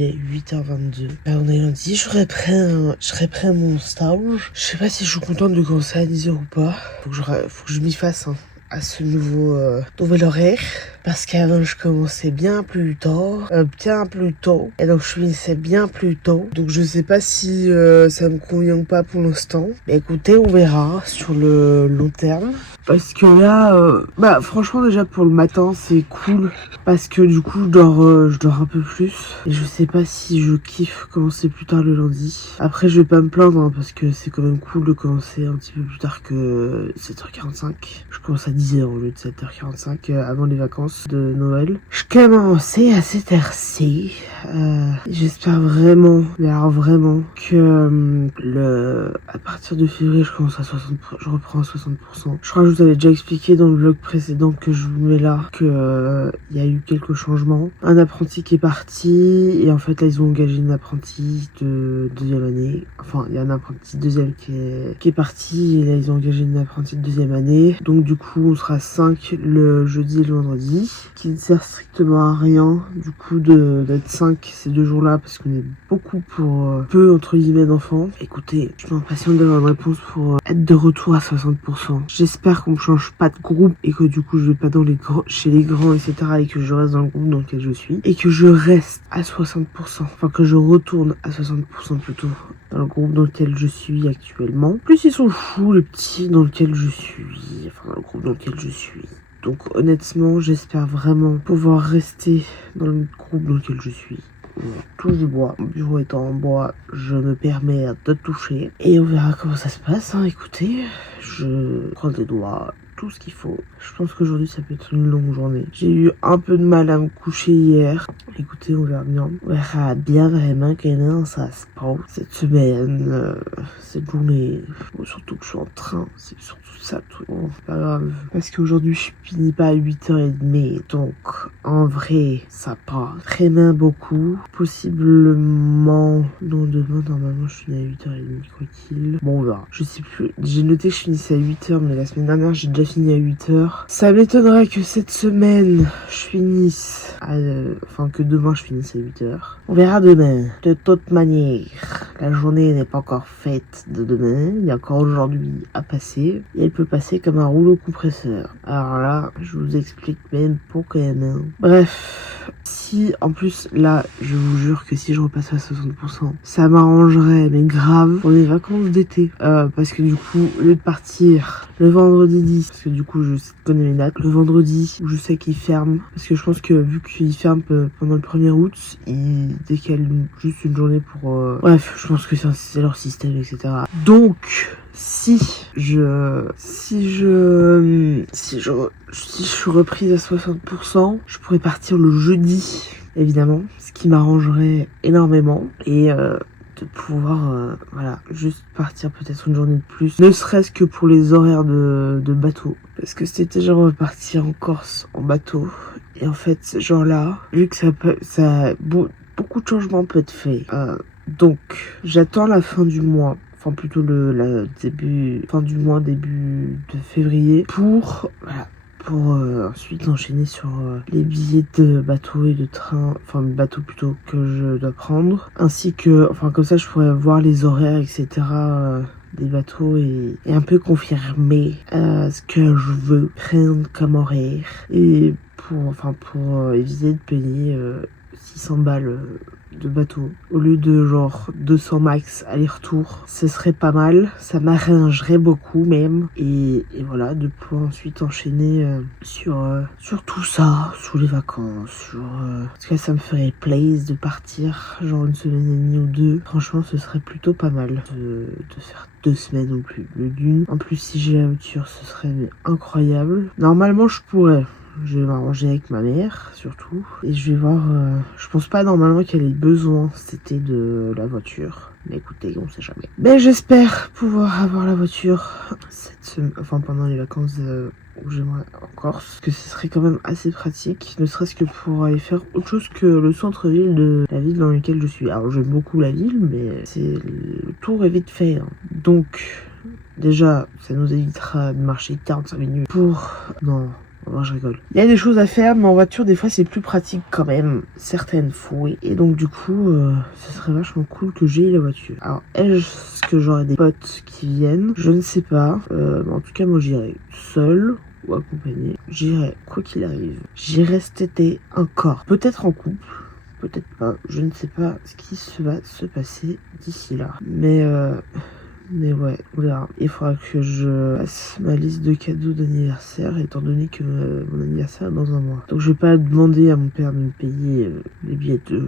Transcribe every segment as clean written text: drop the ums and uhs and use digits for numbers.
il est 8h22. Là, on est lundi, je serai prêt à mon stage. Je sais pas si je suis contente de commencer à 10h ou pas. Faut que je m'y fasse à ce nouvel horaire. Parce qu'avant, je commençais bien plus tôt. Et donc, je finissais bien plus tôt. Donc, je sais pas si ça me convient ou pas pour l'instant. Mais écoutez, on verra sur le long terme. Parce que là, franchement, déjà pour le matin, c'est cool. Parce que du coup, je dors un peu plus. Et je sais pas si je kiffe commencer plus tard le lundi. Après, je vais pas me plaindre, hein, parce que c'est quand même cool de commencer un petit peu plus tard que 7h45. Je commence à 10h au lieu de 7h45 avant les vacances de Noël. Je commençais à cette heure-ci. J'espère vraiment, mais alors vraiment, que à partir de février, je reprends à 60%. Je crois que je vous avais déjà expliqué dans le vlog précédent que je vous mets là que il y a eu quelques changements. Un apprenti qui est parti et en fait là ils ont engagé une apprentie de deuxième année. Enfin, il y a un apprenti deuxième qui est parti et là ils ont engagé une apprentie de deuxième année. Donc du coup on sera 5 le jeudi et le vendredi, qui ne sert strictement à rien du coup d'être 5 ces 2 jours là parce qu'on est beaucoup pour peu entre guillemets d'enfants. Écoutez, je m'impatiente d'avoir une réponse pour être de retour à 60%. J'espère qu'on me change pas de groupe et que du coup je vais pas chez les grands etc. et que je reste dans le groupe dans lequel je suis et que je reste à 60%, enfin que je retourne à 60% plutôt dans le groupe dans lequel je suis actuellement. En plus ils sont fous les petits dans lequel je suis, enfin dans le groupe dans lequel je suis. Donc honnêtement j'espère vraiment pouvoir rester dans le groupe dans lequel je suis. Tout du bois, mon bureau étant en bois, je me permets de toucher et on verra comment ça se passe, hein. Écoutez, je croise les doigts, tout ce qu'il faut. Je pense qu'aujourd'hui ça peut être une longue journée. J'ai eu un peu de mal à me coucher hier. Écoutez, on verra bien. On verra bien vraiment comment ça se passe cette semaine, cette journée. Bon, surtout que je suis en train, c'est surtout ça le truc. Bon, c'est pas grave. Parce qu'aujourd'hui je finis pas à 8h30. Donc en vrai, ça part vraiment beaucoup. Possiblement, non, demain normalement je finis à 8h30 tranquille. Bon, on verra. Je sais plus. J'ai noté que je finissais à 8h, mais la semaine dernière j'ai déjà fini à 8h. Ça m'étonnerait que cette semaine je finisse que demain je finisse à 8h. On verra demain. De toute manière, la journée n'est pas encore faite de demain. Il y a encore aujourd'hui à passer. Et elle peut passer comme un rouleau compresseur. Alors là, je vous explique même pas quand même. Bref, si en plus là, je vous jure que si je repasse à 60%, ça m'arrangerait, mais grave, pour les vacances d'été. Parce que du coup, au lieu de partir le vendredi 10, parce que du coup je connais les dates, le vendredi où je sais qu'il ferme, parce que je pense que vu qu'il ferme pendant le 1er août, ils décalent juste une journée pour... Bref, je pense que c'est leur système, etc. Donc, si je suis reprise à 60%, je pourrais partir le jeudi, évidemment, ce qui m'arrangerait énormément, et de pouvoir juste partir peut-être une journée de plus, ne serait-ce que pour les horaires de bateau, parce que cet été j'aimerais partir en Corse en bateau, et en fait ce genre là, vu que beaucoup de changements peut être fait, donc j'attends la fin du mois, enfin plutôt fin du mois, début de février, pour ensuite enchaîner sur les billets de bateau et de train, enfin de bateau plutôt, que je dois prendre, ainsi que, enfin comme ça je pourrais voir les horaires etc des bateaux et un peu confirmer ce que je veux prendre comme horaire, et pour éviter de payer 600 balles de bateau au lieu de genre 200 max aller-retour. Ce serait pas mal, ça m'arrangerait beaucoup même, et voilà, de pouvoir ensuite enchaîner sur tout ça, sur les vacances, parce que ça me ferait plaisir de partir genre une semaine et demie ou 2. Franchement ce serait plutôt pas mal de faire 2 semaines ou plus d'une. En plus si j'ai la voiture ce serait incroyable. Normalement je pourrais. Je vais m'arranger avec ma mère, surtout. Et je vais voir... je pense pas normalement qu'elle ait besoin cet été de la voiture. Mais écoutez, on sait jamais. Mais j'espère pouvoir avoir la voiture pendant les vacances où j'aimerais en Corse. Parce que ce serait quand même assez pratique. Ne serait-ce que pour aller faire autre chose que le centre-ville de la ville dans laquelle je suis. Alors j'aime beaucoup la ville, mais le tour est vite fait, hein. Donc... déjà, ça nous évitera de marcher 45 minutes pour... Non, Non, je rigole. Il y a des choses à faire, mais en voiture, des fois, c'est plus pratique quand même. Certaines fois. Et donc, du coup, ce serait vachement cool que j'aie la voiture. Alors, est-ce que j'aurai des potes qui viennent? Je ne sais pas. Mais en tout cas, moi, j'irai seule ou accompagnée. J'irai, quoi qu'il arrive. J'irai cet été encore. Peut-être en couple. Peut-être pas. Je ne sais pas ce qui va se passer d'ici là. Mais ouais, on verra. Il faudra que je fasse ma liste de cadeaux d'anniversaire, étant donné que mon anniversaire est dans un mois. Donc je vais pas demander à mon père de me payer les billets de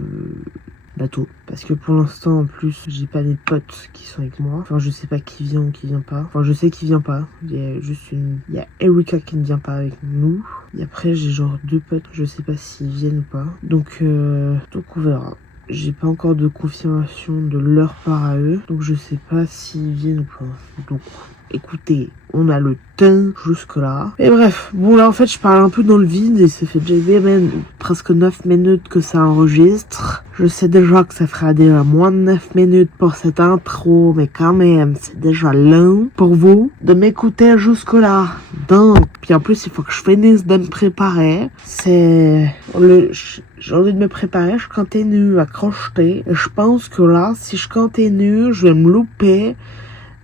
bateau. Parce que pour l'instant, en plus, j'ai pas des potes qui sont avec moi. Enfin, je sais pas qui vient ou qui vient pas. Enfin, je sais qui vient pas. Il y a juste il y a Erika qui ne vient pas avec nous. Et après, j'ai genre 2 potes. Je sais pas s'ils viennent ou pas. Donc on verra. J'ai pas encore de confirmation de leur part à eux, donc je sais pas s'ils viennent ou pas. Donc, écoutez, on a le temps jusque là. Et bref, bon là en fait je parle un peu dans le vide et ça fait déjà presque 9 minutes que ça enregistre. Je sais déjà que ça fera déjà moins de 9 minutes pour cette intro, mais quand même c'est déjà long pour vous de m'écouter jusque là. Donc, puis en plus il faut que je finisse de me préparer. J'ai envie de me préparer, je continue à crocheter. Et je pense que là, si je continue, je vais me louper.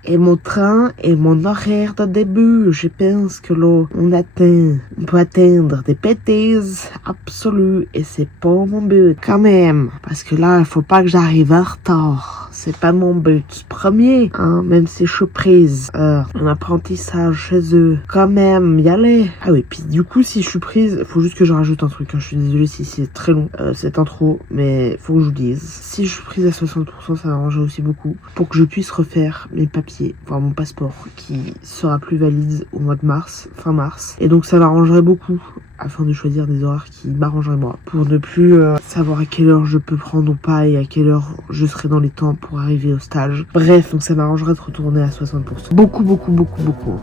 Et mon train et mon horaire de début, je pense que là, on peut atteindre des bêtises absolues et c'est pas mon but quand même. Parce que là, il faut pas que j'arrive en retard. C'est pas mon but premier, hein, même si je suis prise en apprentissage chez eux. Quand même, y aller. Ah oui, puis du coup, si je suis prise, faut juste que je rajoute un truc. Hein. Je suis désolée si c'est très long, cette intro, mais faut que je vous dise. Si je suis prise à 60%, ça m'arrangerait aussi beaucoup pour que je puisse refaire mes papiers, enfin mon passeport, qui sera plus valide au mois de mars, fin mars. Et donc ça m'arrangerait beaucoup afin de choisir des horaires qui m'arrangeraient moi, pour ne plus savoir à quelle heure je peux prendre ou pas et à quelle heure je serai dans les temps pour arriver au stage. Bref, donc ça m'arrangerait de retourner à 60%. Beaucoup, beaucoup, beaucoup, beaucoup.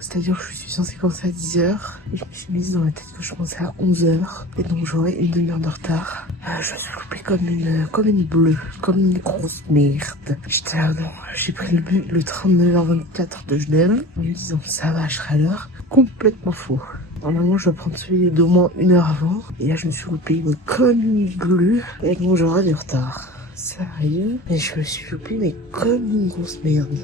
C'est-à-dire que je suis censée commencer à 10h et je me suis mise dans la tête que je commençais à 11h et donc j'aurai une demi-heure de retard. Je suis loupée comme une bleue, comme une grosse merde. J'étais là, non, j'ai pris le train de 9h24 de Genève en me disant ça va, je serai à l'heure. Complètement faux. Normalement, je dois prendre celui d'au moins 1 heure avant et là je me suis loupée comme une bleue et donc j'aurai du retard. Sérieux? Mais je me suis loupée mais comme une grosse merde.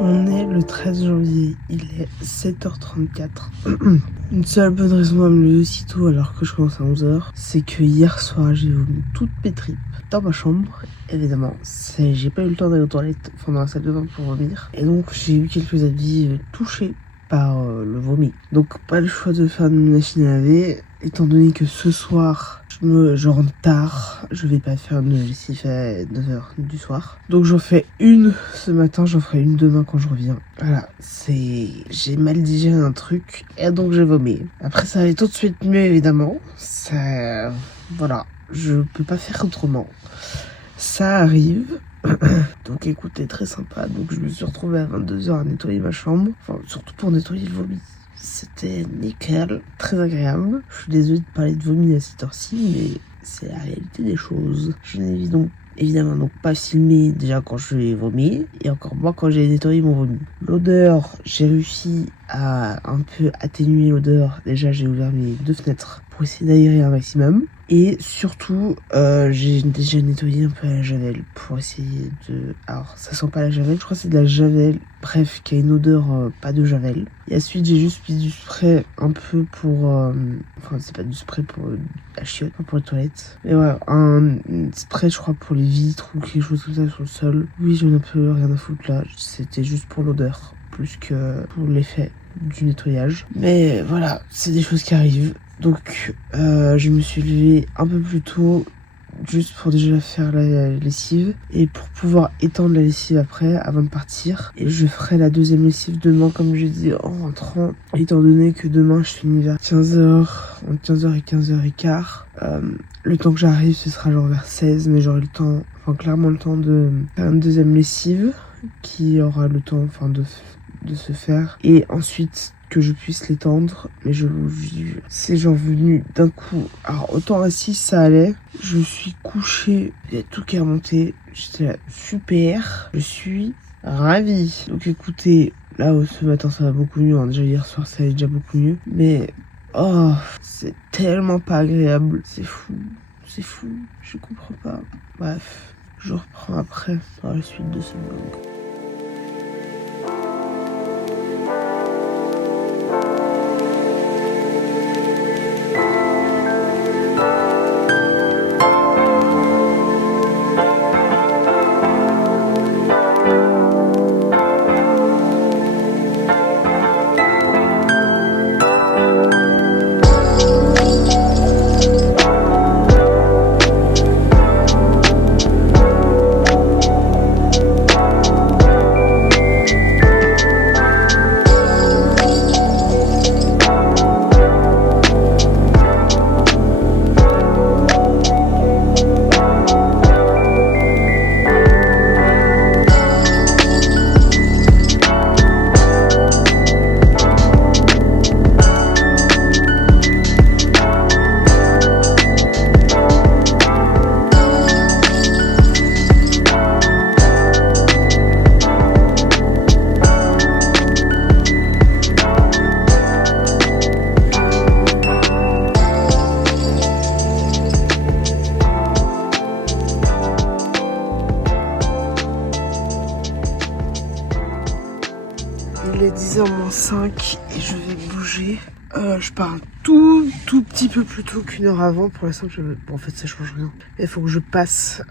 On est le 13 janvier, il est 7h34. Une seule bonne raison à me lever aussitôt alors que je commence à 11h, c'est que hier soir j'ai vomi toutes mes tripes dans ma chambre. Évidemment, j'ai pas eu le temps d'aller aux toilettes, enfin dans la salle de bain pour vomir. Et donc j'ai eu quelques habits touchés par le vomi. Donc pas le choix de faire une machine à laver. étant donné que ce soir, je rentre tard, je vais pas faire une lessive à 9h du soir. Donc j'en fais une ce matin, j'en ferai une demain quand je reviens. Voilà, j'ai mal digéré un truc et donc j'ai vomi. Après ça va tout de suite mieux évidemment. Voilà, je peux pas faire autrement. Ça arrive. Donc écoutez, très sympa. Donc je me suis retrouvée à 22h à nettoyer ma chambre. Enfin, surtout pour nettoyer le vomi. C'était nickel, très agréable. Je suis désolée de parler de vomi à cette heure-ci, mais c'est la réalité des choses. Je n'ai donc évidemment donc pas filmé déjà quand je vais vomir, et encore moins quand j'ai nettoyé mon vomi. L'odeur, j'ai réussi à un peu atténuer l'odeur. Déjà, j'ai ouvert mes 2 fenêtres pour essayer d'aérer un maximum. Et surtout, j'ai déjà nettoyé un peu à la javel pour essayer de... Alors, ça sent pas la javel, je crois que c'est de la javel, bref, qui a une odeur pas de javel. Et ensuite, j'ai juste mis du spray un peu pour... Enfin, c'est pas du spray pour la chiotte, pas pour les toilettes. Mais ouais, un spray, je crois, pour les vitres ou quelque chose comme ça sur le sol. Oui, j'en ai un peu rien à foutre là, c'était juste pour l'odeur, plus que pour l'effet du nettoyage. Mais voilà, c'est des choses qui arrivent. Donc je me suis levée un peu plus tôt juste pour déjà faire la lessive et pour pouvoir étendre la lessive après avant de partir. Et je ferai la deuxième lessive demain comme je dis en rentrant, étant donné que demain je finis vers 15h, entre 15h et 15h15. Le temps que j'arrive ce sera genre vers 16, mais j'aurai le temps, enfin clairement le temps de faire une deuxième lessive qui aura le temps enfin de se faire, et ensuite que je puisse l'étendre. Mais je vous jure, c'est genre venu d'un coup. Alors autant assis ça allait, je suis couchée, il y a tout qui est remonté, j'étais là super, je suis ravie. Donc écoutez, là ce matin ça va beaucoup mieux, hein. Déjà hier soir ça allait déjà beaucoup mieux, mais oh c'est tellement pas agréable, c'est fou, je comprends pas. Bref, je reprends après dans la suite de ce vlog. Il est 10h-5 et je vais bouger. Je pars un tout petit peu plus tôt qu'une heure avant. Pour l'instant, bon, en fait, ça change rien. Il faut que je passe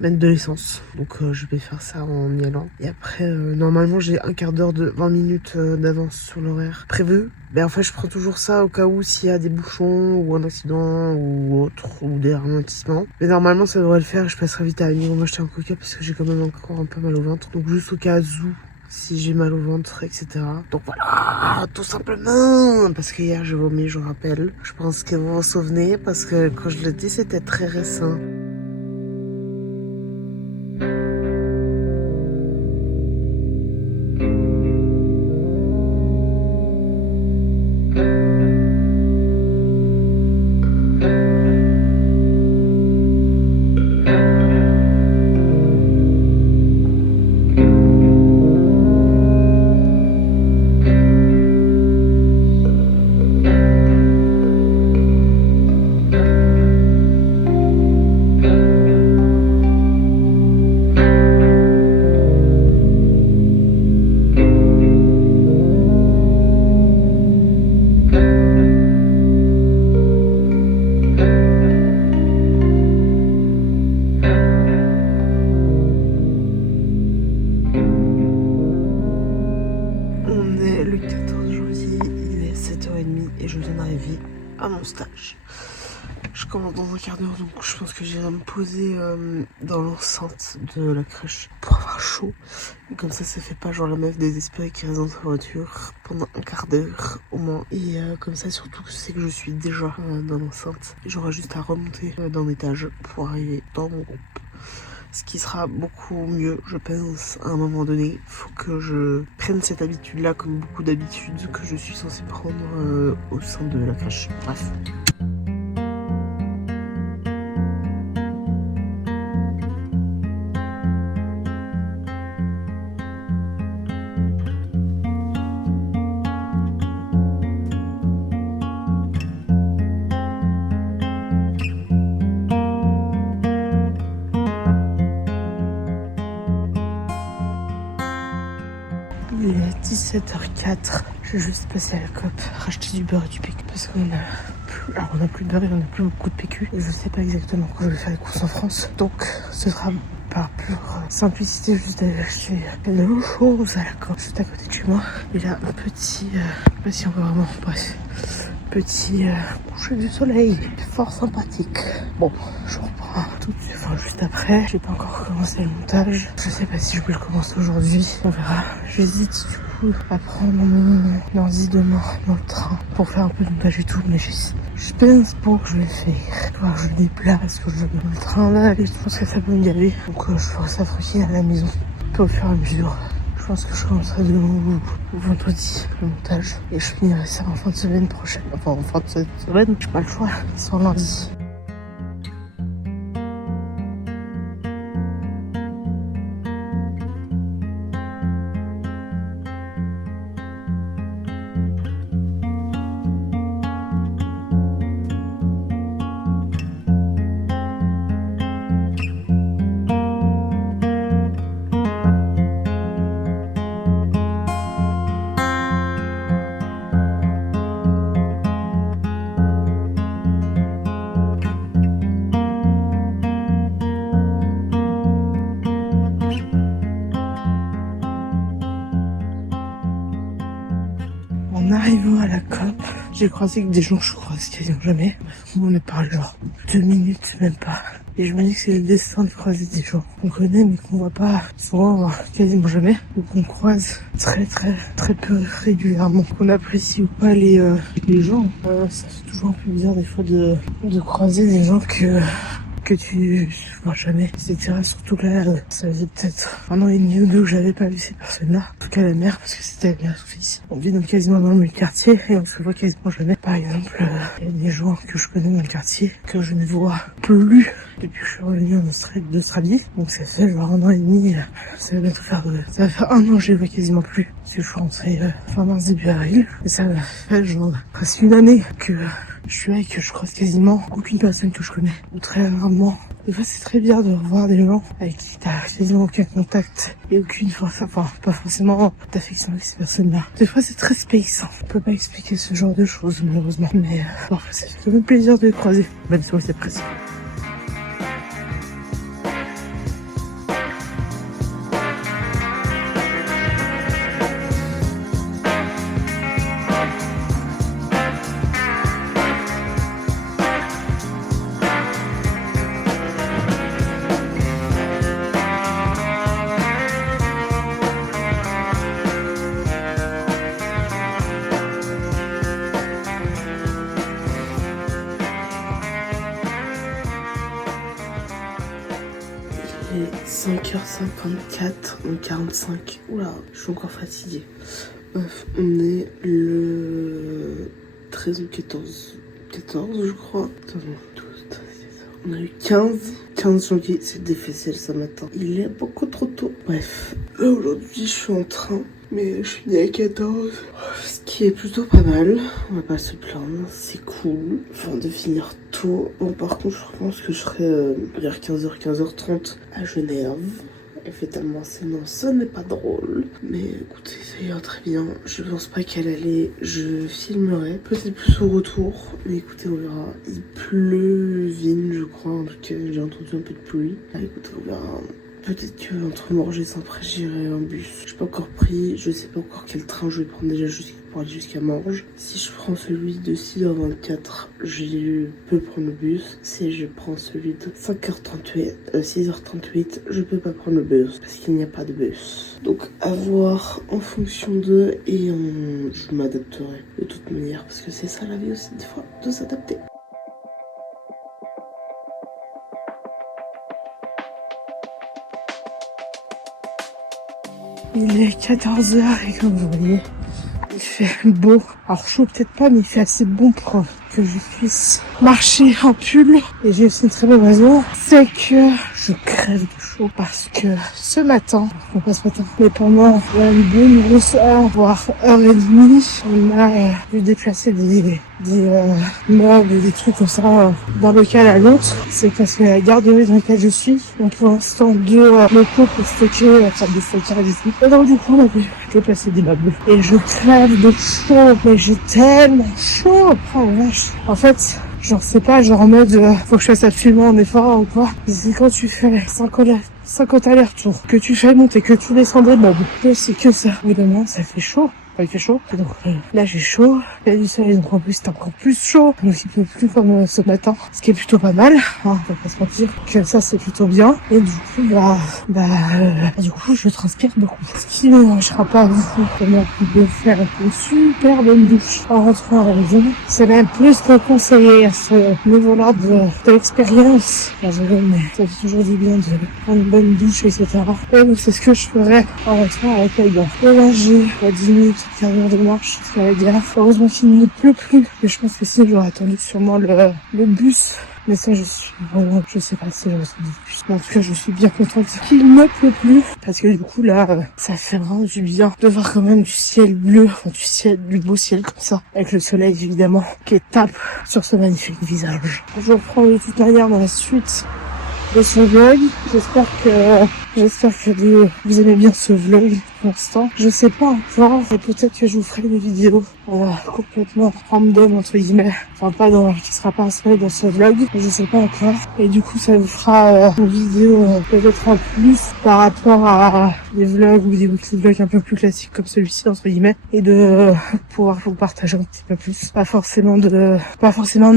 mettre de l'essence. Donc, je vais faire ça en y allant. Et après, normalement, j'ai un quart d'heure de 20 minutes d'avance sur l'horaire prévu. Mais en fait, je prends toujours ça au cas où s'il y a des bouchons ou un accident ou autre, ou des ralentissements. Mais normalement, ça devrait le faire. Je passerai vite à la maison m'acheter un coca parce que j'ai quand même encore un peu mal au ventre. Donc, juste au cas où, si j'ai mal au ventre, etc. Donc voilà, tout simplement. Parce que hier, j'ai vomi, je vous rappelle. Je pense que vous vous souvenez, parce que quand je le dis, c'était très récent. montage. Je commence dans un quart d'heure, donc je pense que j'irai me poser dans l'enceinte de la crèche pour avoir chaud. Et comme ça fait pas genre la meuf désespérée qui reste dans sa voiture pendant un quart d'heure au moins. Et comme ça, surtout, je sais que je suis déjà dans l'enceinte. J'aurai juste à remonter d'un étage pour arriver dans mon groupe. Ce qui sera beaucoup mieux, je pense, à un moment donné. Faut que je prenne cette habitude-là, comme beaucoup d'habitudes que je suis censée prendre au sein de la crèche. Bref. Il est 17h04, je vais juste passer à la COP, racheter du beurre et du PQ parce qu'on a plus de beurre et on a plus beaucoup de PQ et je sais pas exactement quand je vais faire les courses en France, donc ce sera par pure simplicité juste d'aller acheter de choses à la COP juste à côté de chez moi. Il y a un petit, pas si on va vraiment, bref, petit coucher du soleil, fort sympathique. Bon, je reprends tout de suite, enfin juste après. J'ai pas encore commencé le montage. Je sais pas si je peux le commencer aujourd'hui, on verra. J'hésite du coup à prendre mon ordi demain dans le train pour faire un peu de montage et tout, mais je pense pas que je vais le faire. Voir je me déplace, que je le train là, et je pense que ça peut me gaver. Donc je ferai ça tranquille à la maison, un peu au fur et à mesure. Je pense que je commencerai demain ou vendredi le montage et je finirai ça en fin de semaine prochaine. Enfin en fin de cette semaine, j'ai pas le choix, sans lundi. En arrivant à la COP, j'ai croisé que des gens que je croise quasiment jamais. On me parle genre 2 minutes, même pas. Et je me dis que c'est le destin de croiser des gens qu'on connaît mais qu'on voit pas souvent, quasiment jamais. Ou qu'on croise très peu régulièrement. Qu'on apprécie ou pas les gens. Ça fait toujours un peu bizarre des fois de croiser des gens que tu vois jamais, etc. Surtout là, ça faisait peut-être 1 an et demi ou 2 que j'avais pas vu ces personnes-là. En tout cas la mère, parce que c'était la mère fils. On vit donc quasiment dans le même quartier et on se voit quasiment jamais. Par exemple, il y a des gens que je connais dans le quartier que je ne vois plus depuis que je suis revenue d'Australie. Donc ça fait genre 1 an et demi, ça va faire 1 an que je les vois quasiment plus. Parce que je suis rentrée fin mars, début avril. Et ça fait genre presque 1 année que je suis là et que je croise quasiment aucune personne que je connais. Ou très rarement. Des fois, c'est très bien de revoir des gens avec qui t'as quasiment aucun contact et aucune force, enfin, pas forcément d'affection avec ces personnes-là. Des fois, c'est très space. On peut pas expliquer ce genre de choses, malheureusement. Mais parfois, ça fait quand même plaisir de les croiser. Même si c'est presque. Il est 5h54, 45. Oula, je suis encore fatiguée. Bref, on est le 13 ou 14 je crois. Attends, 12, 13, 14. On a eu 15 janvier, c'est des faisselles ce matin. Il est beaucoup trop tôt. Bref, là aujourd'hui je suis en train, mais je finis à 14. Ce qui est plutôt pas mal, on va pas se plaindre, c'est cool. Enfin de finir tôt. Bon par contre je pense que je serai vers 15h, 15h30 à Genève. Elle fait tellement non, ça n'est pas drôle. Mais écoutez, ça ira très bien. Je pense pas qu'elle allait. Je filmerai. Peut-être plus au retour. Mais écoutez, on verra. Il pleuvine, je crois. En tout cas, j'ai entendu un peu de pluie. Ah, écoutez, on verra. Peut-être qu'entre manger et après j'irai en bus. Je n'ai pas encore pris, je sais pas encore quel train je vais prendre déjà pour aller jusqu'à Morges. Si je prends celui de 6h24, je peux prendre le bus. Si je prends celui de 6h38, je peux pas prendre le bus parce qu'il n'y a pas de bus. Donc à voir en fonction d'eux et je m'adapterai de toute manière parce que c'est ça la vie aussi des fois, de s'adapter. Il est 14h et comme vous voyez, il fait beau. Alors chaud peut-être pas, mais il fait assez bon pour que je puisse marcher en pull. Et j'ai aussi une très bonne raison, c'est que je crève de chaud parce que ce matin, enfin pas ce matin, mais pendant une bonne grosse heure, voire heure et demie, on a dû déplacer des meubles et des trucs comme ça d'un local à l'autre. C'est parce que la garderie dans laquelle je suis, donc pour l'instant deux locaux pour stocker, enfin des stockage ici. Et donc du coup on a dû déplacer des meubles. Et je crève de chaud, mais j'ai tellement chaud. Oh la vache. En fait, genre c'est pas genre en mode faut que je fasse absolument un effort ou quoi. C'est quand tu fais 50 allers-retours, que tu fais monter, que tu descends des meubles, que c'est que ça. Évidemment, ça fait chaud. Enfin, il fait chaud. Et donc là j'ai chaud. Il y a du soleil, donc en plus c'est encore plus chaud. Donc il pleut plus comme ce matin, ce qui est plutôt pas mal. Hein, on va pas se mentir que ça c'est plutôt bien. Et du coup du coup je transpire beaucoup. Ce qui ne mangera pas du coup comment de faire une super bonne douche en rentrant à la maison. C'est même plus que conseillé à ce niveau-là de l'expérience. Désolé, mais ça fait toujours du bien de prendre une bonne douche, etc. Et donc c'est ce que je ferais en rentrant avec la gare. Et là j'ai 10 minutes, 15 minutes de marche jusqu'à la gare. Heureusement qu'il ne pleut plus. Et je pense que si j'aurais attendu sûrement le bus. Mais ça, je sais pas si j'aurais attendu le bus. Mais en tout cas, je suis bien contente qu'il ne pleut plus. Parce que du coup, là, ça fait vraiment du bien de voir quand même du ciel bleu. Enfin, du beau ciel comme ça. Avec le soleil, évidemment, qui tape sur ce magnifique visage. Je reprends de toute manière dans la suite de ce vlog. J'espère que vous aimez bien ce vlog pour l'instant. Je sais pas encore, et peut-être que je vous ferai des vidéos complètement random entre guillemets. Enfin pas qui sera pas inspiré dans ce vlog, mais je sais pas encore. Et du coup ça vous fera une vidéo peut-être en plus par rapport à des vlogs ou des weekly vlogs un peu plus classiques comme celui-ci entre guillemets, et de pouvoir vous partager un petit peu plus. Pas forcément de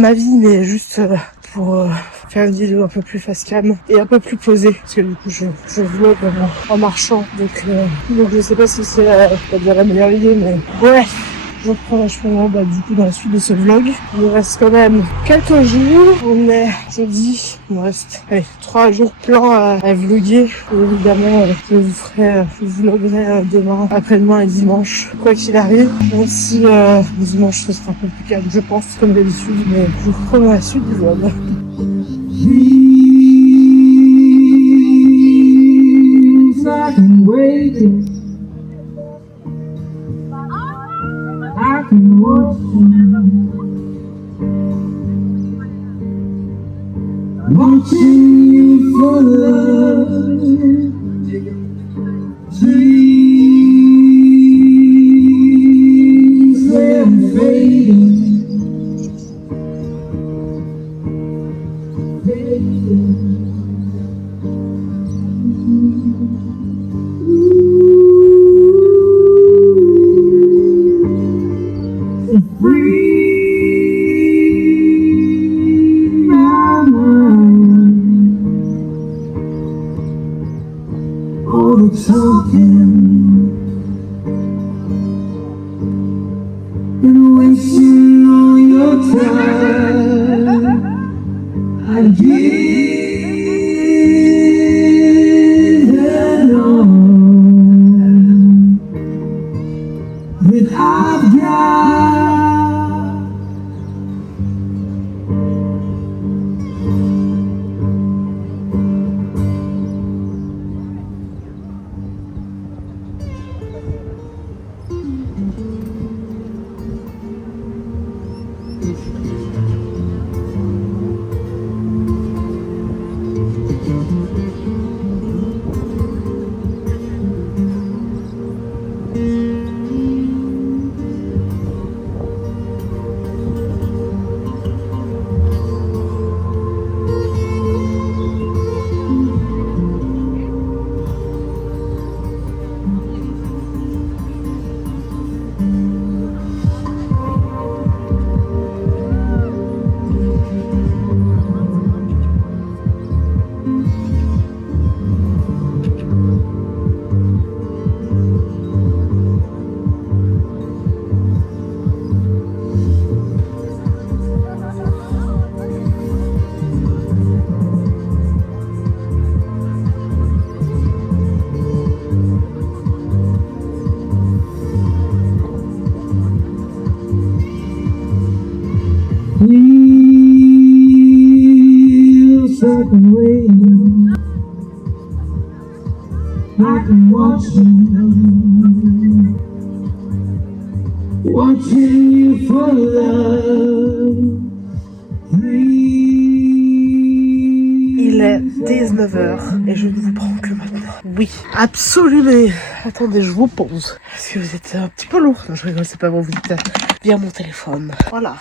ma vie, mais juste pour faire une vidéo un peu plus face cam et un peu plus posée, parce que du coup je vlog en marchant, donc je sais pas si c'est pas déjà la meilleure idée, mais ouais. Je reprends vachement du coup dans la suite de ce vlog. Il nous reste quand même quelques jours. On est jeudi. Il nous reste 3 jours pleins à vlogger. Et évidemment, je vous vloggerai demain, après-demain et dimanche. Quoi qu'il arrive. Même si dimanche ce sera un peu plus calme, je pense, comme d'habitude. Mais je vous reprends dans la suite du vlog. I can watch you, watching you for love, dreams they're fading, all the talking and wasting all your time. I give it all that I've got. I've been waiting, I've been watching you for love. Il est 19h et je ne vous prends que maintenant. Oui, absolument. Attendez, je vous pose. Parce que vous êtes un petit peu lourd. Non, je rigole, c'est pas bon, vous êtes via mon téléphone. Voilà.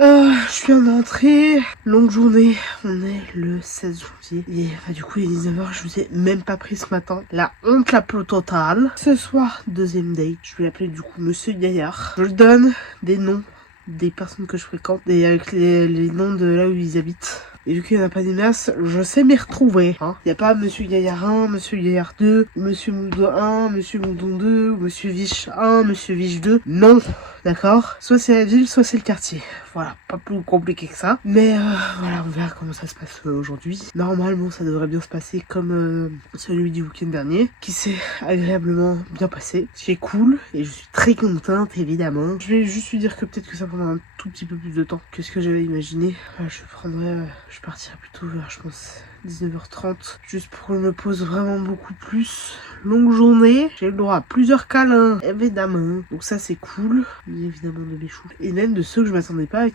Je viens d'entrer. Longue journée. On est le 16 janvier. Et du coup, il est 19h. Je vous ai même pas pris ce matin. La honte la plus totale. Ce soir, deuxième date. Je vais appeler du coup Monsieur Gaillard. Je lui donne des noms des personnes que je fréquente et avec les noms de là où ils habitent. Et vu qu'il n'y en a pas des masses, je sais m'y retrouver. Il n'y a pas Monsieur Gaillard 1, Monsieur Gaillard 2, Monsieur Moudon 1, Monsieur Moudon 2, Monsieur Viche 1, Monsieur Viche 2. Non, d'accord. Soit c'est la ville, soit c'est le quartier. Voilà, pas plus compliqué que ça. Mais voilà, on verra comment ça se passe aujourd'hui. Normalement, ça devrait bien se passer comme celui du week-end dernier, qui s'est agréablement bien passé. Ce qui est cool, et je suis très contente, évidemment. Je vais juste lui dire que peut-être que ça prendra un tout petit peu plus de temps que ce que j'avais imaginé. Je partirai plutôt vers, je pense, 19h30, juste pour que je me pose vraiment beaucoup plus. Longue journée, j'ai le droit à plusieurs câlins, évidemment. Donc ça c'est cool, évidemment de mes chouchous. Et même de ceux que je m'attendais pas, avec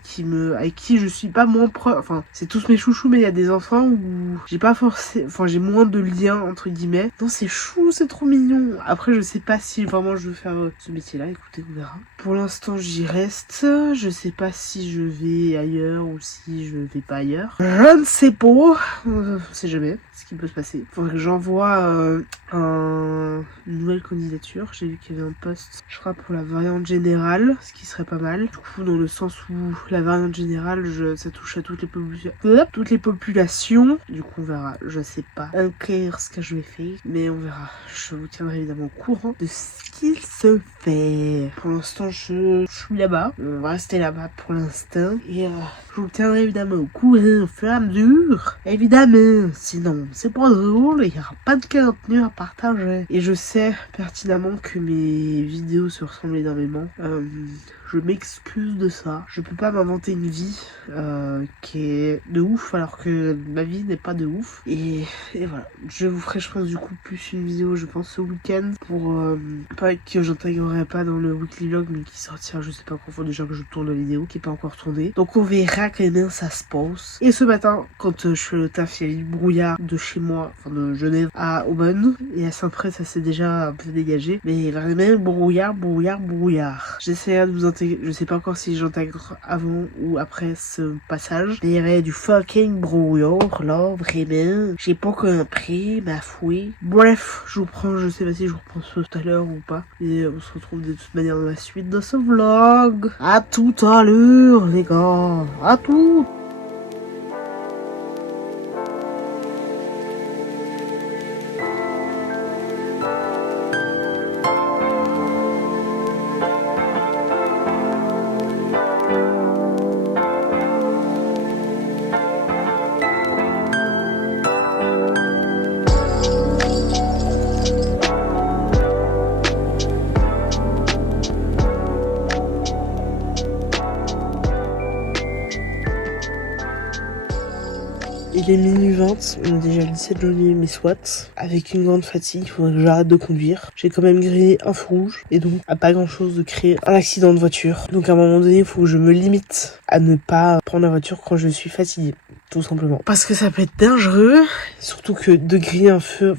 qui je suis pas moins proche. Enfin, c'est tous mes chouchous, mais il y a des enfants où j'ai pas forcément, enfin j'ai moins de liens entre guillemets. Non, c'est chou, c'est trop mignon. Après je sais pas si vraiment je veux faire ce métier-là, écoutez, on verra. Pour l'instant j'y reste, je sais pas si je vais ailleurs ou si je vais pas ailleurs. Je ne sais pas, on sait jamais ce qui peut se passer. Faudrait que j'envoie une nouvelle candidature. J'ai vu qu'il y avait un poste, je crois, pour la variante générale, ce qui serait pas mal. Du coup, dans le sens où la variante générale, ça touche à toutes les populations. Du coup, on verra. Je sais pas encore ce que je vais faire, mais on verra. Je vous tiendrai évidemment au courant de ce qu'il se fait. Pour l'instant, je suis là-bas. On va rester là-bas pour l'instant. Et je vous tiendrai évidemment au courant au fur et à mesure. Évidemment. Sinon, c'est pas drôle. Il n'y aura pas de contenu à partager. Et je sais pertinemment que mes vidéos se ressemblent énormément. Je m'excuse de ça. Je peux pas m'inventer une vie qui est de ouf alors que ma vie n'est pas de ouf. Et voilà. Je vous ferai, je pense, du coup, plus une vidéo, je pense, ce week-end pour pas que j'intégrerai pas dans le weekly vlog, mais qui sortira, je sais pas encore, faut déjà que je tourne la vidéo, qui est pas encore tournée. Donc on verra comment ça se passe. Et ce matin, quand je suis au taf, il y a eu du brouillard de chez moi, enfin de Genève à Aubonne. Et à Saint-Pré, ça s'est déjà un peu dégagé. Mais vraiment, brouillard. J'essaierai de vous intégrer. Je sais pas encore si j'intègre avant ou après ce passage. Mais il y avait du fucking brouillard là, vraiment. J'ai pas compris, ma fouille. Bref, je sais pas si je vous reprends ça tout à l'heure ou pas. Et on se retrouve de toute manière dans la suite de ce vlog. À tout à l'heure, les gars. À tout. Il est minuit 20, on est déjà le 17 janvier, mais soit. Avec une grande fatigue, il faudrait que j'arrête de conduire. J'ai quand même grillé un feu rouge, et donc à pas grand chose de créer un accident de voiture. Donc à un moment donné, il faut que je me limite à ne pas prendre la voiture quand je suis fatiguée. Tout simplement. Parce que ça peut être dangereux, surtout que de griller un feu,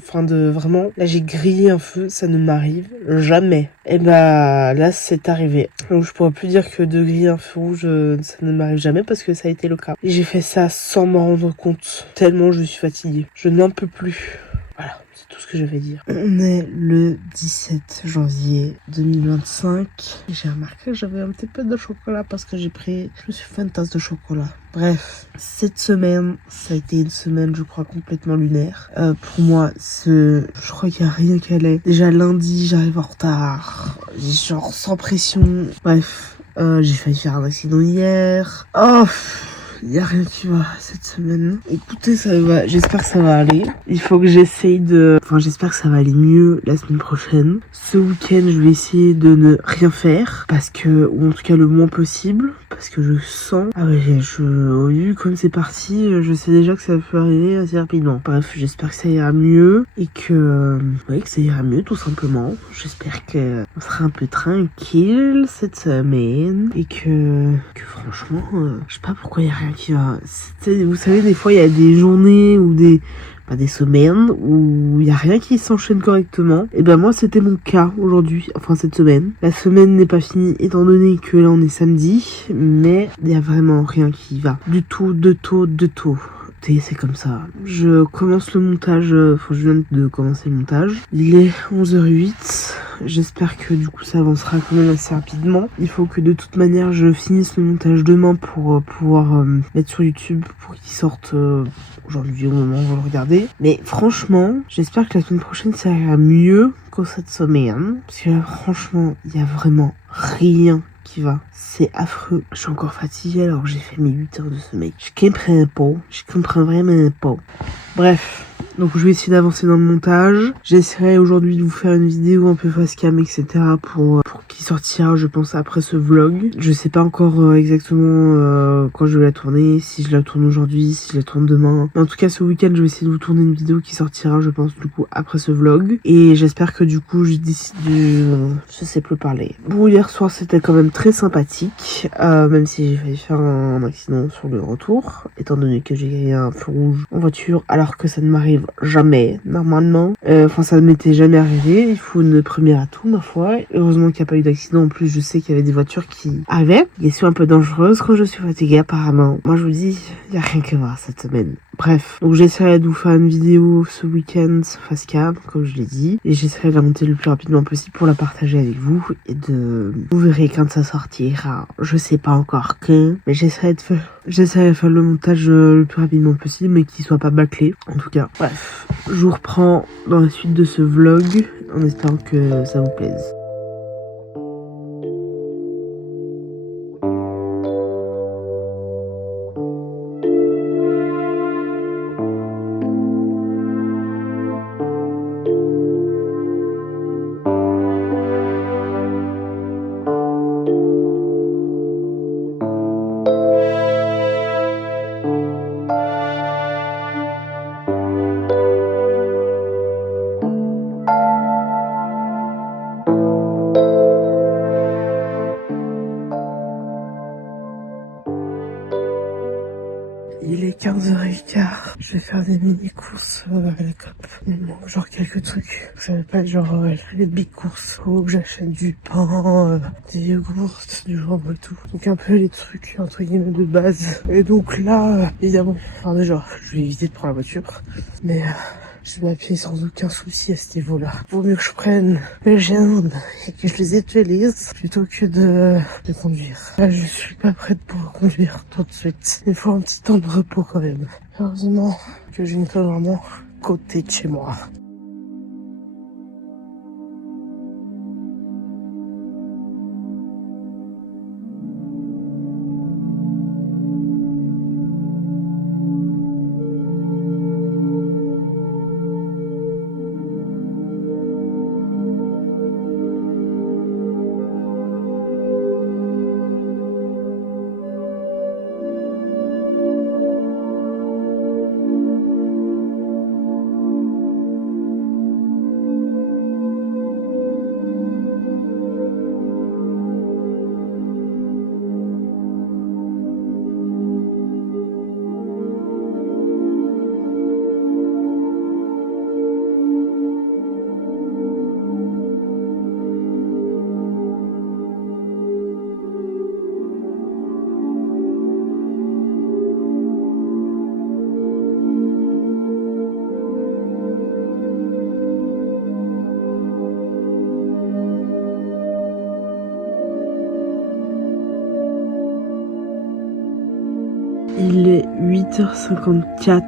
là j'ai grillé un feu, ça ne m'arrive jamais. Et bah là c'est arrivé. Donc je pourrais plus dire que de griller un feu rouge, ça ne m'arrive jamais parce que ça a été le cas. Et j'ai fait ça sans m'en rendre compte, tellement je suis fatiguée. Je n'en peux plus. Voilà. C'est tout ce que je vais dire. On est le 17 janvier 2025. J'ai remarqué que j'avais un petit peu de chocolat parce que je me suis fait une tasse de chocolat. Bref, cette semaine, ça a été une semaine, je crois, complètement lunaire. Pour moi, je crois qu'il n'y a rien qui allait. Déjà lundi, j'arrive en retard. Genre sans pression. Bref, j'ai failli faire un accident hier. Oh, il y a rien qui va cette semaine. Écoutez, ça va, j'espère que ça va aller. Il faut que j'essaye j'espère que ça va aller mieux la semaine prochaine. Ce week-end, je vais essayer de ne rien faire ou en tout cas le moins possible, parce que je sens, vu comme c'est parti, je sais déjà que ça peut arriver assez rapidement. Bref, j'espère que ça ira mieux et que ça ira mieux tout simplement. J'espère que on sera un peu tranquille cette semaine et que franchement, je sais pas pourquoi il y a rien qui va. Vous savez, des fois il y a des journées ou des semaines où il y a rien qui s'enchaîne correctement. Et ben moi c'était mon cas aujourd'hui, enfin cette semaine. La semaine n'est pas finie étant donné que là on est samedi, mais il y a vraiment rien qui va. Du tout, de tout. C'est comme ça. Je commence le montage, je viens de commencer le montage. Il est 11h08. J'espère que du coup ça avancera quand même assez rapidement. Il faut que de toute manière je finisse le montage demain pour pouvoir mettre sur YouTube pour qu'il sorte aujourd'hui au moment où vous le regardez. Mais franchement, j'espère que la semaine prochaine ça ira mieux que cette semaine. Parce que là, franchement, il y a vraiment rien qui va. C'est affreux. Je suis encore fatiguée alors que j'ai fait mes 8 heures de sommeil. Je comprends vraiment pas. Bref. Donc je vais essayer d'avancer dans le montage. J'essaierai aujourd'hui de vous faire une vidéo un peu face cam, etc. pour qui sortira, je pense, après ce vlog. Je sais pas encore exactement quand je vais la tourner, si je la tourne aujourd'hui, si je la tourne demain. Mais en tout cas, ce week-end, je vais essayer de vous tourner une vidéo qui sortira, je pense, du coup, après ce vlog. Et j'espère que du coup, je décide de... je sais plus parler. Bon, hier soir, c'était quand même très sympathique, même si j'ai failli faire un accident sur le retour, étant donné que j'ai grillé un feu rouge en voiture, alors que ça ne m'arrive jamais, normalement. Ça ne m'était jamais arrivé. Il faut une première à tout, ma foi. Heureusement qu'il n'y a pas eu d'accident. En plus, je sais qu'il y avait des voitures qui arrivaient. Elles sont un peu dangereuses quand je suis fatiguée, apparemment. Moi, je vous dis, il n'y a rien que voir cette semaine. Bref, donc j'essaierai de vous faire une vidéo ce week-end face cam, comme je l'ai dit, et j'essaierai de la monter le plus rapidement possible pour la partager avec vous, vous verrez quand ça sortira. Je sais pas encore quand, mais j'essaierai de faire le montage le plus rapidement possible, mais qu'il soit pas bâclé, en tout cas. Bref, je vous reprends dans la suite de ce vlog, en espérant que ça vous plaise. Il est 15h15. Je vais faire des mini-courses à la COP. Il me manque genre quelques trucs. Ça va pas être genre les big courses. Faut que j'achète du pain, des yogourts, du jambon et tout. Donc un peu les trucs entre guillemets de base. Et donc là, évidemment, déjà, je vais éviter de prendre la voiture. Mais je vais m'appuyer sans aucun souci à ce niveau-là. Vaut mieux que je prenne mes jambes et que je les utilise plutôt que de conduire. Là, je suis pas prête pour conduire tout de suite. Il faut un petit temps de repos quand même. Heureusement que j'ai une salle vraiment côté de chez moi. Il est 8h54,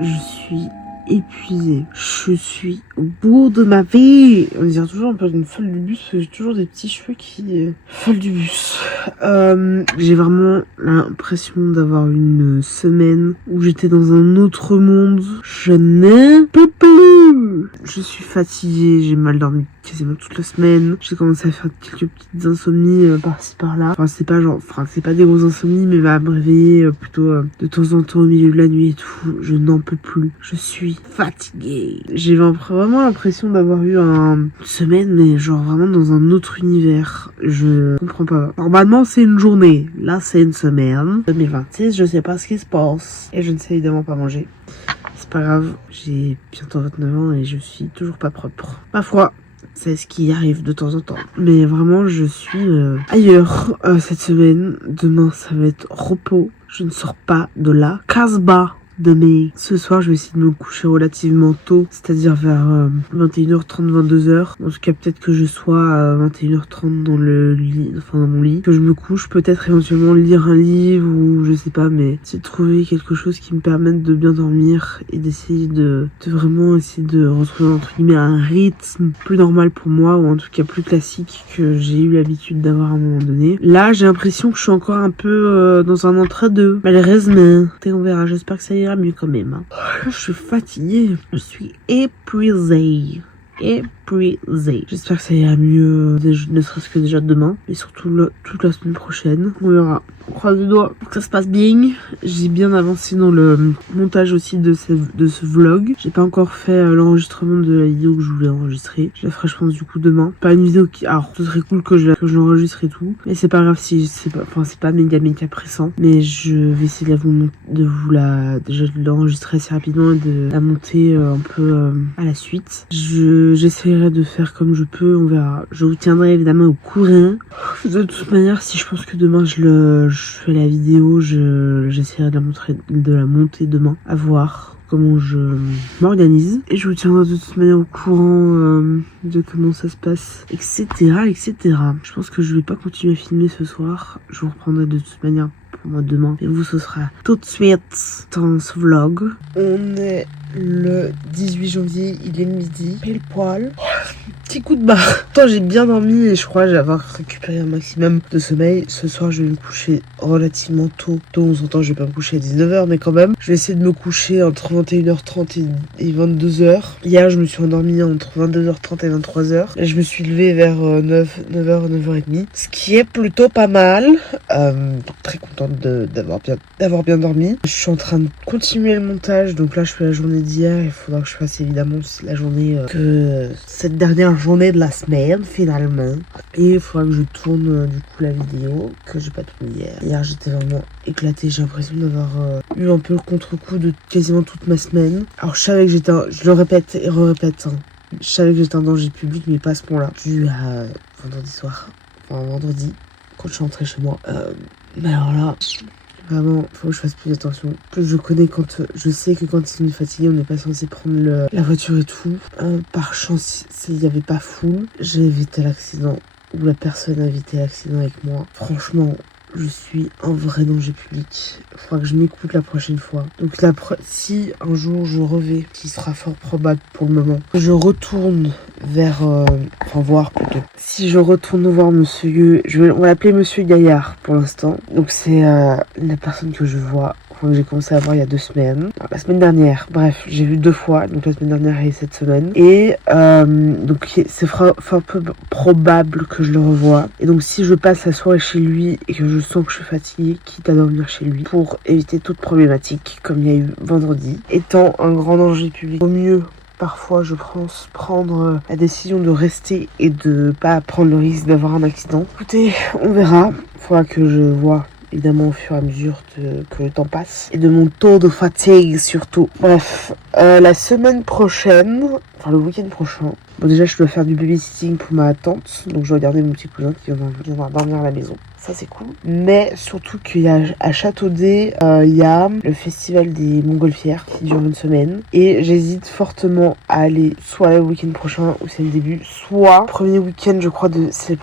je suis épuisée. Je suis au bout de ma vie. On dirait toujours un peu une folle du bus, parce que j'ai toujours des petits cheveux qui... folle du bus. J'ai vraiment l'impression d'avoir une semaine où j'étais dans un autre monde. Je n'en peux plus. Je suis fatiguée, j'ai mal dormi quasiment toute la semaine. J'ai commencé à faire quelques petites insomnies par-ci par-là. Enfin, c'est pas des grosses insomnies, mais à me réveiller plutôt de temps en temps au milieu de la nuit et tout. Je n'en peux plus. Je suis fatiguée. J'ai vraiment l'impression d'avoir eu une semaine, mais genre vraiment dans un autre univers. Je comprends pas. Normalement, c'est une journée. Là, c'est une semaine. 2026, je sais pas ce qui se passe. Et je ne sais évidemment pas manger. C'est pas grave, j'ai bientôt 29 ans et je suis toujours pas propre. Ma foi, c'est ce qui arrive de temps en temps. Mais vraiment, je suis ailleurs cette semaine. Demain, ça va être repos. Je ne sors pas de la Casbah. Demain. Ce soir, je vais essayer de me coucher relativement tôt, c'est-à-dire vers 21h30, 22h. En tout cas, peut-être que je sois à 21h30 dans le lit, enfin dans mon lit, que je me couche, peut-être éventuellement lire un livre ou je sais pas, mais essayer de trouver quelque chose qui me permette de bien dormir et d'essayer de vraiment essayer de retrouver entre guillemets un rythme plus normal pour moi, ou en tout cas plus classique que j'ai eu l'habitude d'avoir à un moment donné. Là, j'ai l'impression que je suis encore un peu dans un entre-deux, malheureusement. On verra, j'espère que ça ira mieux quand même. Hein. Je suis fatiguée, je suis épuisée. J'espère que ça ira mieux, ne serait-ce que déjà demain, mais surtout toute la semaine prochaine. On verra. On croise les doigts pour que ça se passe bien. J'ai bien avancé dans le montage aussi de ce vlog. J'ai pas encore fait l'enregistrement de la vidéo que je voulais enregistrer. Je la ferai je pense du coup demain. Pas une vidéo qui... Alors ce serait cool que je l'enregistre et tout. Mais c'est pas grave si c'est pas méga pressant. Mais je vais essayer déjà de l'enregistrer assez rapidement et de la monter un peu à la suite. J'essaierai de faire comme je peux, on verra. Je vous tiendrai évidemment au courant. De toute manière, si je pense que demain je fais la vidéo, j'essaierai de la monter demain, à voir comment je m'organise. Et je vous tiendrai de toute manière au courant de comment ça se passe, etc. Je pense que je vais pas continuer à filmer ce soir. Je vous reprendrai de toute manière pour moi demain. Et vous, ce sera tout de suite dans ce vlog. On est le 18 janvier, il est midi, pile poil. Petit coup de barre. Pourtant, j'ai bien dormi et je crois avoir récupéré un maximum de sommeil. Ce soir, je vais me coucher relativement tôt. Tôt, on s'entend, je vais pas me coucher à 19h, mais quand même. Je vais essayer de me coucher entre 21h30 et 22h. Hier, je me suis endormie entre 22h30 et 23h. Et je me suis levée vers 9h, 9h30. Ce qui est plutôt pas mal. Très contente d'avoir bien dormi. Je suis en train de continuer le montage. Donc là, je fais la journée d'hier. Il faudra que je fasse évidemment la journée que cette dernière journée de la semaine finalement. Et il faudra que je tourne du coup la vidéo que j'ai pas tournée hier. Hier, j'étais vraiment éclatée. J'ai l'impression d'avoir eu un peu le contre-coup de quasiment toute ma semaine. Alors je savais que je le répète et re-répète, hein. Je savais que j'étais en danger public, mais pas à ce point-là. Dû à vendredi, quand je suis rentrée chez moi. Mais alors là, vraiment, faut que je fasse plus attention. Plus je sais que quand on est fatigué, on n'est pas censé prendre la voiture et tout. Par chance, il n'y avait pas foule. J'ai évité l'accident, ou la personne a évité l'accident avec moi. Franchement, je suis un vrai danger public. Il faudra que je m'écoute la prochaine fois. Donc si un jour je revais, qui sera fort probable pour le moment, je retourne voir plutôt. Si je retourne voir monsieur, on va l'appeler monsieur Gaillard pour l'instant. Donc c'est la personne que je vois, que j'ai commencé à voir il y a 2 semaines. Alors, la semaine dernière, bref, j'ai vu 2 fois, donc la semaine dernière et cette semaine. Et donc c'est fort peu probable que je le revoie. Et donc si je passe la soirée chez lui et que je sens que je suis fatiguée, quitte à dormir chez lui, pour éviter toute problématique, comme il y a eu vendredi. Étant un grand danger public, au mieux, parfois je pense prendre la décision de rester et de pas prendre le risque d'avoir un accident. Écoutez, on verra. Il faudra que je vois évidemment au fur et à mesure que le temps passe et de mon taux de fatigue surtout. Bref, la semaine prochaine, enfin le week-end prochain, bon déjà je dois faire du babysitting pour ma tante, donc je vais regarder mon petit cousin qui viendra dormir à la maison. Ça c'est cool. Mais surtout qu'il y a à Châteaudet, il y a le festival des Montgolfières qui dure une semaine. Et j'hésite fortement à aller soit le week-end prochain où c'est le début, soit premier week-end, je crois, c'est le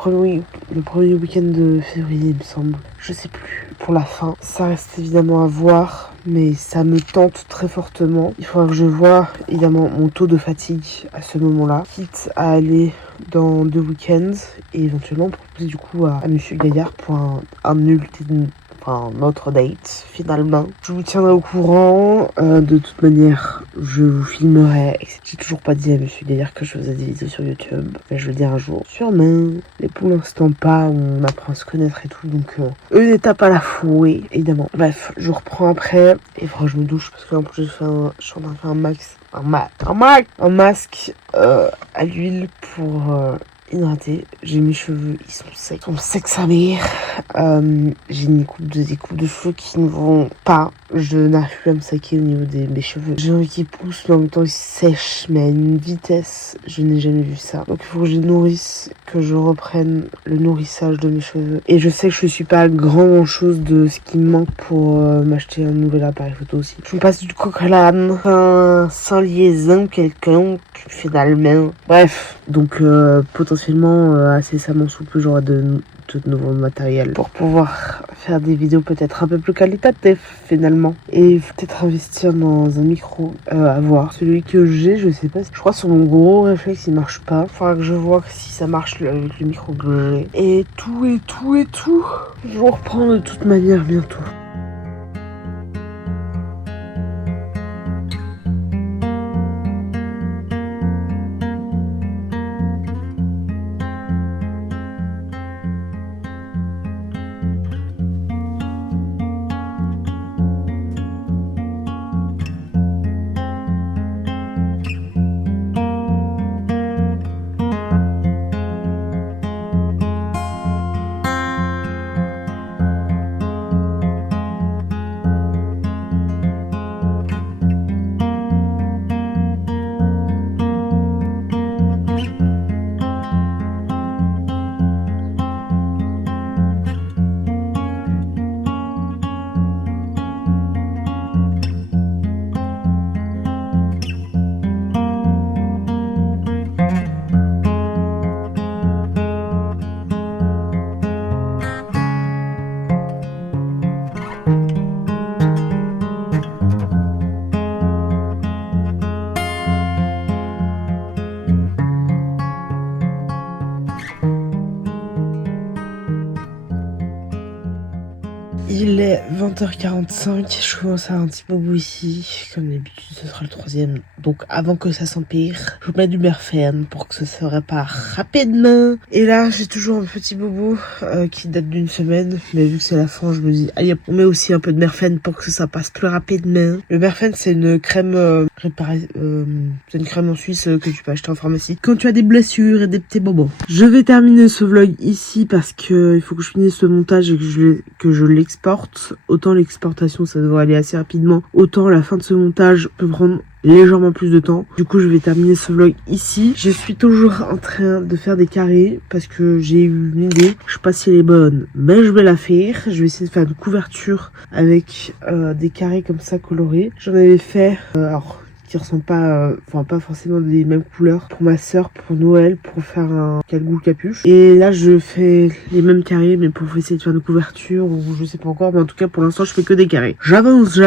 premier week-end de février, il me semble. Je sais plus. Pour la fin, ça reste évidemment à voir. mais ça me tente très fortement. Il faudra que je voie évidemment mon taux de fatigue à ce moment-là, quitte à aller dans 2 week-ends et éventuellement proposer du coup à Monsieur Gaillard pour un ultime, enfin notre date finalement. Je vous tiendrai au courant. De toute manière, je vous filmerai. J'ai toujours pas dit à Monsieur Gaillard que je faisais des vidéos sur YouTube, mais je vais le dire un jour sûrement. Mais pour l'instant pas. On apprend à se connaître et tout, donc une étape à la fois, évidemment. Bref, je reprends après et franchement je me douche parce que en plus je suis en train de faire un masque à l'huile pour hydrater. J'ai mes cheveux, ils sont secs sa mère. J'ai des coupes de cheveux qui ne vont pas. Je n'arrive plus à me saquer au niveau de mes cheveux. J'ai envie qu'ils poussent, mais en même temps ils sèchent, mais à une vitesse, je n'ai jamais vu ça. Donc il faut que je nourrisse, que je reprenne le nourrissage de mes cheveux. Et je sais que je suis pas grand chose de ce qui me manque pour m'acheter un nouvel appareil photo aussi. Je me passe du coq à l'âne, sans liaison quelconque finalement. Bref, donc potentiellement assez incessamment sous peu j'aurai de nouveau matériel pour pouvoir faire des vidéos peut-être un peu plus qualitatives finalement, et peut-être investir dans un micro à voir. Celui que j'ai, je sais pas, je crois sur mon gros réflexe il marche pas. Faudra que je vois si ça marche avec le micro que j'ai. Et tout. Je vous reprends de toute manière bientôt. Il est 20h45, je commence à avoir un petit bobo ici, comme d'habitude ce sera le 3e, donc avant que ça s'empire, je mets du Merfen pour que ça se répare rapidement. Et là j'ai toujours un petit bobo qui date d'une semaine, mais vu que c'est la fin je me dis allez on met aussi un peu de Merfen pour que ça passe plus rapidement. Le Merfen c'est une crème c'est une crème en Suisse que tu peux acheter en pharmacie quand tu as des blessures et des petits bobos. Je vais terminer ce vlog ici parce que il faut que je finisse ce montage et que je l'exporte. Autant l'exportation ça devrait aller assez rapidement, autant la fin de ce montage peut prendre légèrement plus de temps. Du coup je vais terminer ce vlog ici. Je suis toujours en train de faire des carrés parce que j'ai eu une idée, je sais pas si elle est bonne mais je vais la faire. Je vais essayer de faire une couverture avec des carrés comme ça colorés. J'en avais fait alors qui ressemblent pas, enfin pas forcément des mêmes couleurs, pour ma soeur pour Noël, pour faire un calgoule capuche. Et là je fais les mêmes carrés mais pour essayer de faire une couverture ou je sais pas encore, mais en tout cas pour l'instant je fais que des carrés. J'avance et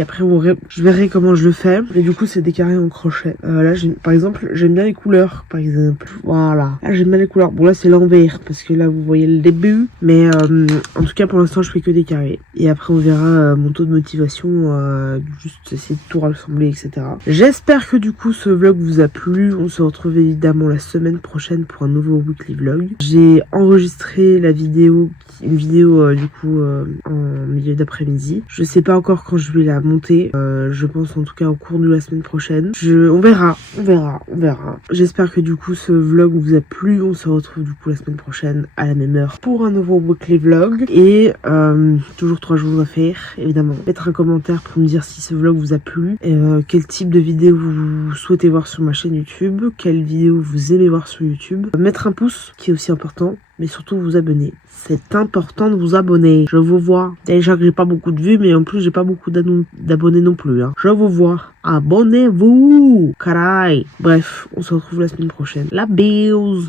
après je verrai comment je le fais. Et du coup c'est des carrés en crochet. Là par exemple j'aime bien les couleurs, par exemple. Voilà. Là j'aime bien les couleurs. Bon là c'est l'envers parce que là vous voyez le début, mais en tout cas pour l'instant je fais que des carrés. Et après on verra mon taux de motivation, juste essayer de tout rassembler, etc. J'espère que du coup ce vlog vous a plu. On se retrouve évidemment la semaine prochaine pour un nouveau weekly vlog. J'ai enregistré une vidéo du coup en milieu d'après-midi. Je sais pas encore quand je vais la monter. Je pense en tout cas au cours de la semaine prochaine. On verra. J'espère que du coup ce vlog vous a plu. On se retrouve du coup la semaine prochaine à la même heure pour un nouveau weekly vlog. Et toujours 3 jours à faire évidemment. Mettre un commentaire pour me dire si ce vlog vous a plu. Quel type de vidéo vous souhaitez voir sur ma chaîne YouTube, quelle vidéo vous aimez voir sur YouTube. Mettre un pouce qui est aussi important, mais surtout vous abonner. C'est important de vous abonner. Je vous vois. Déjà que j'ai pas beaucoup de vues, mais en plus j'ai pas beaucoup d'abonnés non plus. Hein. Je vous vois. Abonnez-vous. Caray. Bref, on se retrouve la semaine prochaine. La bise.